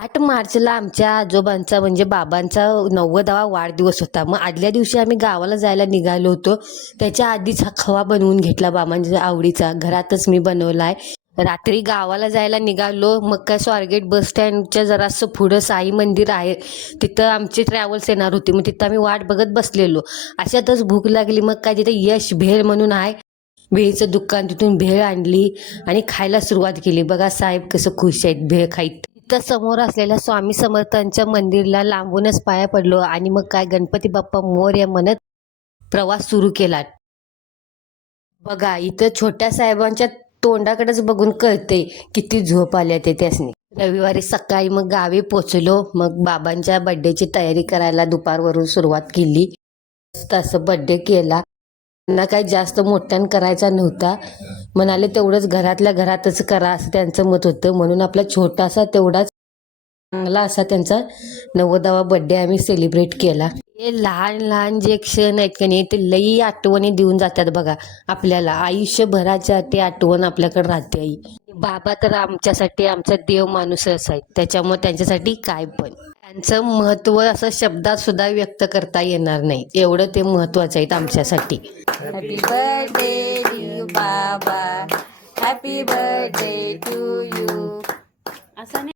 8 मार्चला आमच्या आजोबांचा म्हणजे बाबांचा 90वा वाढदिवस होता. मग आदल्या दिवशी आम्ही गावाला जायला निघालो होतो. त्याच्या आधीच हा खवा बनवून घेतला बाबांच्या आवडीचा. घरातच मी बनवलाय. रात्री गावाला जायला निघालो. मग काय स्वारगेट बस स्टँडच्या जरासं पुढं साई मंदिर आहे. तिथं आमची ट्रॅव्हल्स येणार होती. मग तिथं आम्ही वाट बघत बसलेलो. अशातच भूक लागली. मग काय तिथे यश भेळ म्हणून आहे. भेळचं दुकान, तिथून भेळ आणली आणि खायला सुरुवात केली. बघा साहेब कसं खुश आहेत भेळ खाईत. तिथं समोर असलेल्या स्वामी समर्थांच्या मंदिरला लांबूनच पाया पडलो आणि मग काय गणपती बाप्पा मोरया म्हणत प्रवास सुरू केला. बघा इथं छोट्या साहेबांच्या तोंडाकडेच बघून कळते किती झोप आल्या ते त्यासनी. रविवारी सकाळी मग गावी पोचलो. मग बाबांच्या बड्डेची तयारी करायला दुपारवरून सुरुवात केली. तसं बड्डे केला. त्यांना काही जास्त मोठ्यानं करायचा नव्हता. म्हणाले तेवढंच घरातल्या घरातच करा असं त्यांचं मत होतं. म्हणून आपला छोटासा तेवढाच चांगला असा त्यांचा 90वा बड्डे आम्ही सेलिब्रेट केला. हे लहान लहान जे क्षण आहेत की नाही ते लई आठवणी देऊन जातात बघा आपल्याला. आयुष्यभराच्या ते आठवण आपल्याकडे राहते. आई बाबा तर आमच्यासाठी आमचा देव माणूसच आहेत. त्याच्यामुळे त्यांच्यासाठी काय पण त्यांचं महत्व असं शब्दात सुद्धा व्यक्त करता येणार नाही. एवढं ते महत्वाचं आहेत आमच्यासाठी. हॅपी बर्थडे डिअर बाबा, हॅपी बर्थडे टू यू,